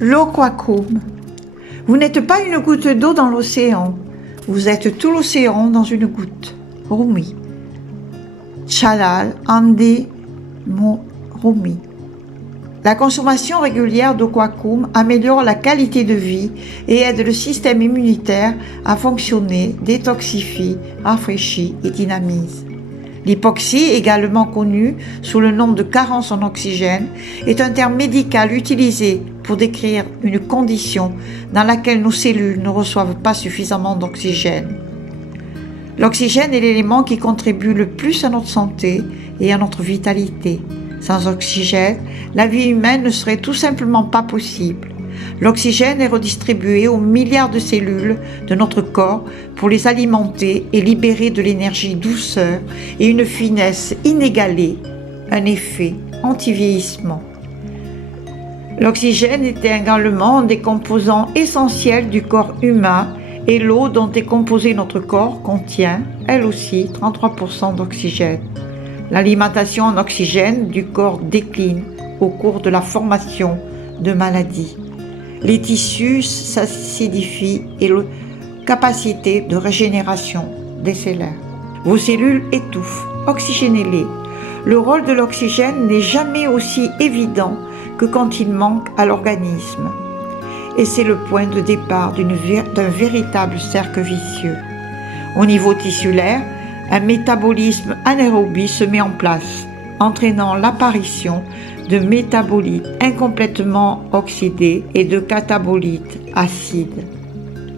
L'eau Kwakum. Vous n'êtes pas une goutte d'eau dans l'océan, vous êtes tout l'océan dans une goutte. Rumi. Chalal Ande Rumi. La consommation régulière d'eau Kwakum améliore la qualité de vie et aide le système immunitaire à fonctionner, détoxifie, rafraîchit et dynamise. L'hypoxie, également connue sous le nom de carence en oxygène, est un terme médical utilisé pour décrire une condition dans laquelle nos cellules ne reçoivent pas suffisamment d'oxygène. L'oxygène est l'élément qui contribue le plus à notre santé et à notre vitalité. Sans oxygène, la vie humaine ne serait tout simplement pas possible. L'oxygène est redistribué aux milliards de cellules de notre corps pour les alimenter et libérer de l'énergie douceur et une finesse inégalée, un effet anti-vieillissement. L'oxygène est également un des composants essentiels du corps humain et l'eau dont est composé notre corps contient, elle aussi, 33% d'oxygène. L'alimentation en oxygène du corps décline au cours de la formation de maladies. Les tissus s'acidifient et la capacité de régénération décélère. Vos cellules étouffent, oxygénez-les. Le rôle de l'oxygène n'est jamais aussi évident que quand il manque à l'organisme. Et c'est le point de départ d'un véritable cercle vicieux. Au niveau tissulaire, un métabolisme anaérobie se met en place, entraînant l'apparition de métabolites incomplètement oxydés et de catabolites acides.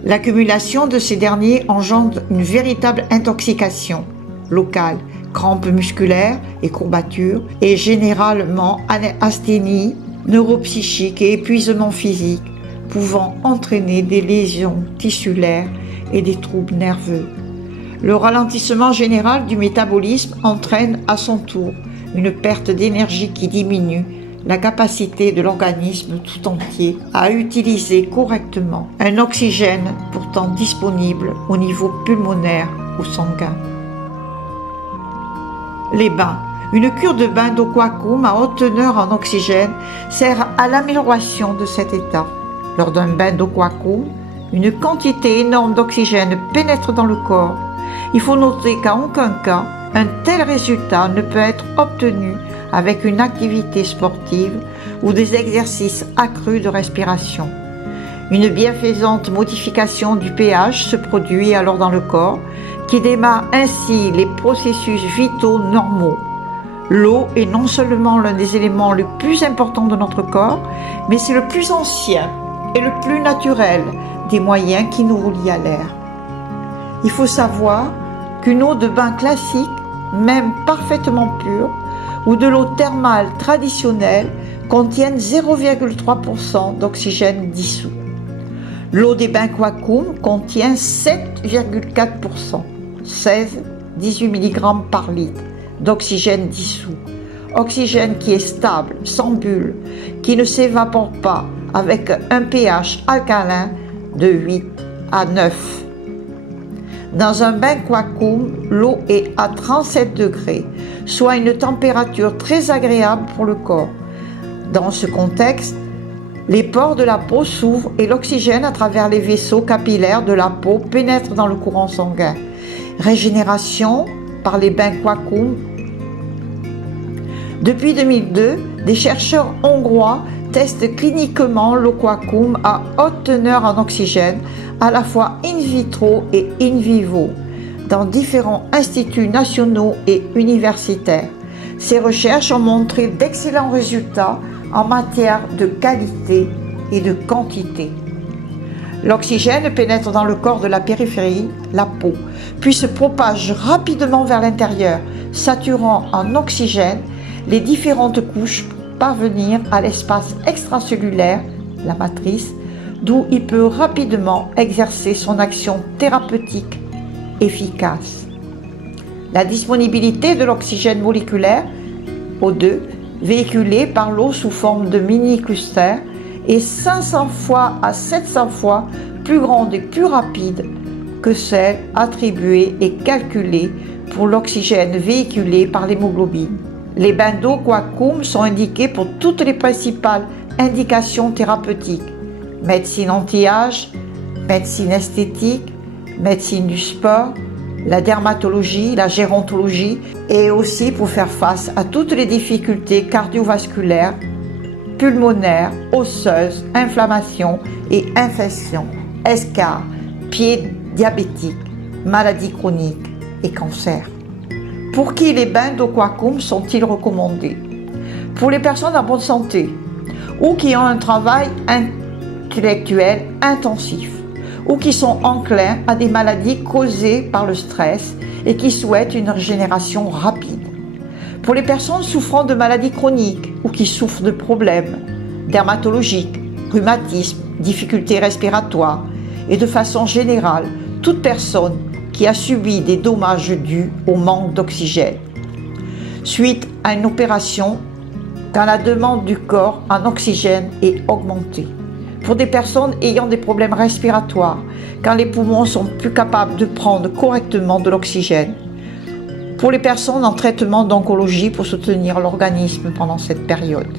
L'accumulation de ces derniers engendre une véritable intoxication locale, crampes musculaires et courbatures, et généralement asthénie neuropsychique et épuisement physique, pouvant entraîner des lésions tissulaires et des troubles nerveux. Le ralentissement général du métabolisme entraîne à son tour une perte d'énergie qui diminue la capacité de l'organisme tout entier à utiliser correctement un oxygène pourtant disponible au niveau pulmonaire ou sanguin. Les bains. Une cure de bain d'eau Kwakum à haute teneur en oxygène sert à l'amélioration de cet état. Lors d'un bain d'eau Kwakum, une quantité énorme d'oxygène pénètre dans le corps. Il faut noter qu'en aucun cas, un tel résultat ne peut être obtenu avec une activité sportive ou des exercices accrus de respiration. Une bienfaisante modification du pH se produit alors dans le corps, qui démarre ainsi les processus vitaux normaux. L'eau est non seulement l'un des éléments les plus importants de notre corps, mais c'est le plus ancien et le plus naturel des moyens qui nous relient à l'air. Il faut savoir qu'une eau de bain classique, même parfaitement pure, ou de l'eau thermale traditionnelle contiennent 0,3% d'oxygène dissous. L'eau des bains Kwakum contient 7,4%, 16-18 mg par litre d'oxygène dissous. Oxygène qui est stable, sans bulle, qui ne s'évapore pas, avec un pH alcalin de 8 à 9. Dans un bain Kwakum, l'eau est à 37 degrés, soit une température très agréable pour le corps. Dans ce contexte, les pores de la peau s'ouvrent et l'oxygène à travers les vaisseaux capillaires de la peau pénètre dans le courant sanguin. Régénération par les bains Kwakum. Depuis 2002, des chercheurs hongrois testent cliniquement l'eau Kwakum à haute teneur en oxygène, à la fois in vitro et in vivo, dans différents instituts nationaux et universitaires. Ces recherches ont montré d'excellents résultats en matière de qualité et de quantité. L'oxygène pénètre dans le corps de la périphérie, la peau, puis se propage rapidement vers l'intérieur, saturant en oxygène les différentes couches pour parvenir à l'espace extracellulaire, la matrice, d'où il peut rapidement exercer son action thérapeutique efficace. La disponibilité de l'oxygène moléculaire, O2, véhiculé par l'eau sous forme de mini-clusters, est 500 fois à 700 fois plus grande et plus rapide que celle attribuée et calculée pour l'oxygène véhiculé par l'hémoglobine. Les bains d'eau Kwakum sont indiqués pour toutes les principales indications thérapeutiques, médecine anti-âge, médecine esthétique, médecine du sport, la dermatologie, la gérontologie et aussi pour faire face à toutes les difficultés cardiovasculaires, pulmonaires, osseuses, inflammations et infections, escarres, pieds diabétiques, maladies chroniques et cancers. Pour qui les bains d'Oquakum sont-ils recommandés? Pour les personnes en bonne santé ou qui ont un travail intellectuel intensif ou qui sont enclins à des maladies causées par le stress et qui souhaitent une régénération rapide. Pour les personnes souffrant de maladies chroniques ou qui souffrent de problèmes dermatologiques, rhumatisme, difficultés respiratoires et de façon générale, toute personne qui a subi des dommages dus au manque d'oxygène. Suite à une opération, quand la demande du corps en oxygène est augmentée. Pour des personnes ayant des problèmes respiratoires, quand les poumons sont plus capables de prendre correctement de l'oxygène. Pour les personnes en traitement d'oncologie pour soutenir l'organisme pendant cette période.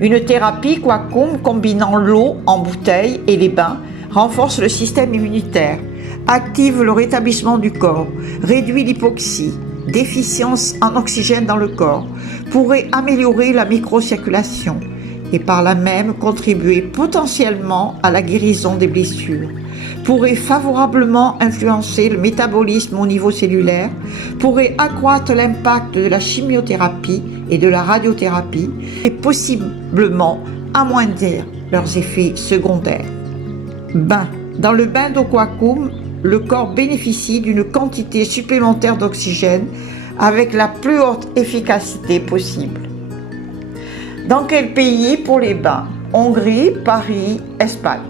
Une thérapie Quakum combinant l'eau en bouteille et les bains renforce le système immunitaire, active le rétablissement du corps, réduit l'hypoxie, déficience en oxygène dans le corps, pourrait améliorer la microcirculation et par là même contribuer potentiellement à la guérison des blessures, pourrait favorablement influencer le métabolisme au niveau cellulaire, pourrait accroître l'impact de la chimiothérapie et de la radiothérapie et possiblement amoindrir leurs effets secondaires. Dans le bain d'Oquakum, le corps bénéficie d'une quantité supplémentaire d'oxygène avec la plus haute efficacité possible. Dans quel pays pour les bains? Hongrie, Paris, Espagne.